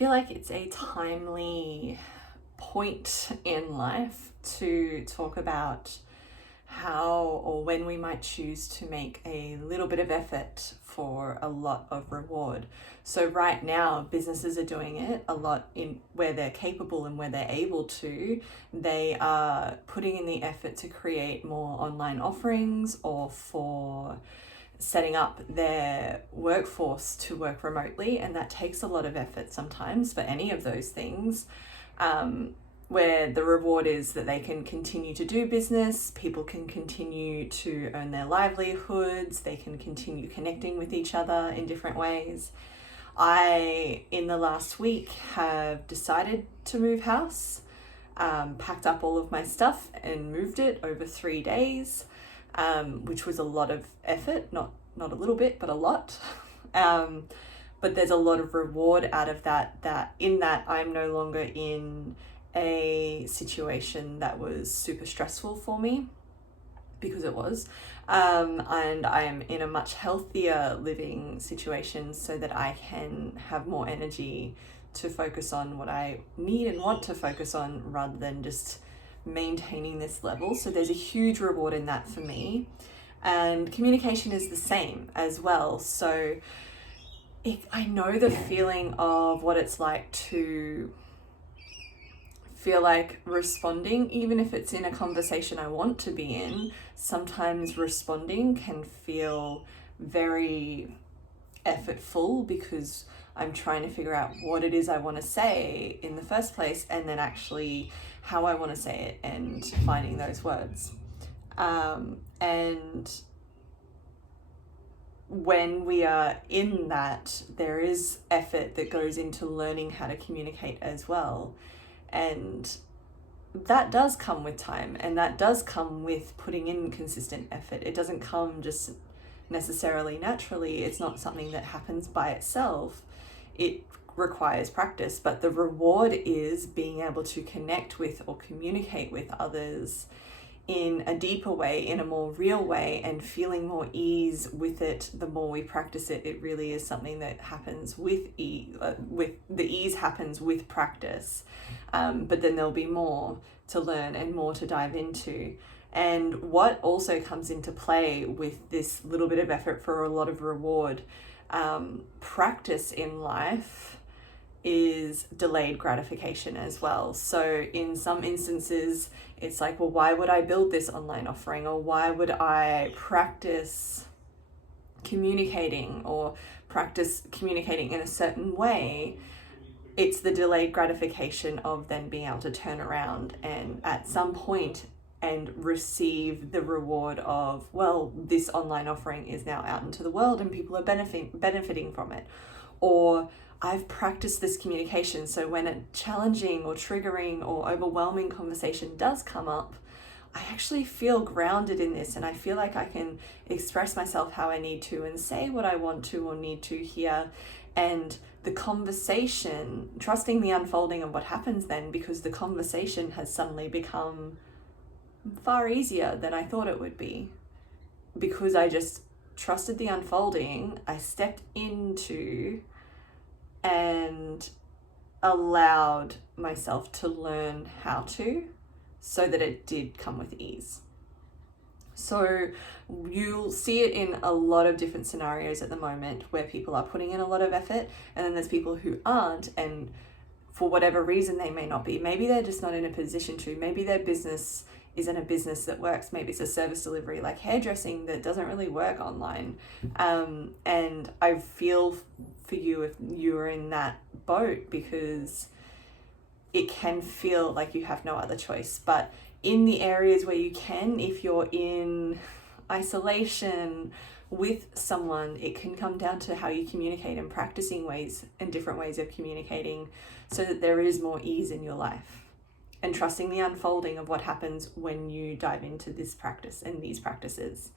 feel like it's a timely point in life to talk about how or when we might choose to make a little bit of effort for a lot of reward. So right now, businesses are doing it a lot in where they're capable and where they're able to. They are putting in the effort to create more online offerings or for setting up their workforce to work remotely, and that takes a lot of effort sometimes for any of those things, where the reward is that they can continue to do business, people can continue to earn their livelihoods, they can continue connecting with each other in different ways. I, in the last week, have decided to move house, packed up all of my stuff and moved it over 3 days. Which was a lot of effort, not a little bit, but a lot. But there's a lot of reward out of that I'm no longer in a situation that was super stressful for me, because it was. And I am in a much healthier living situation so that I can have more energy to focus on what I need and want to focus on rather than just maintaining this level. So there's a huge reward in that for me, and communication is the same as well. So I know the feeling of what it's like to feel like responding, even if it's in a conversation I want to be in. Sometimes responding can feel very effortful because I'm trying to figure out what it is I want to say in the first place, and then actually how I want to say it and finding those words. And when we are in that, there is effort that goes into learning how to communicate as well. And that does come with time, and that does come with putting in consistent effort. It doesn't come just necessarily naturally. It's not something that happens by itself. It requires practice, but the reward is being able to connect with or communicate with others in a deeper way, in a more real way, and feeling more ease with it. The more we practice it, it really is something that happens with ease. With the ease happens with practice, but then there'll be more to learn and more to dive into. And what also comes into play with this little bit of effort for a lot of reward, practice in life, is delayed gratification as well. So in some instances, it's like, well, why would I build this online offering? Or why would I practice communicating or practice communicating in a certain way? It's the delayed gratification of then being able to turn around and at some point and receive the reward of, well, this online offering is now out into the world and people are benefiting from it. Or I've practiced this communication, so when a challenging or triggering or overwhelming conversation does come up, I actually feel grounded in this, and I feel like I can express myself how I need to and say what I want to or need to here. And the conversation, trusting the unfolding of what happens then, because the conversation has suddenly become far easier than I thought it would be, because I just trusted the unfolding. I stepped into and allowed myself to learn how to, so that it did come with ease. So you'll see it in a lot of different scenarios at the moment where people are putting in a lot of effort, and then there's people who aren't, and for whatever reason they may not be. Maybe they're just not in a position to. Maybe their business isn't a business that works. Maybe it's a service delivery like hairdressing that doesn't really work online. And I feel for you if you're in that boat, because it can feel like you have no other choice. But in the areas where you can, if you're in isolation with someone, it can come down to how you communicate and practicing ways and different ways of communicating so that there is more ease in your life. And trusting the unfolding of what happens when you dive into this practice and these practices.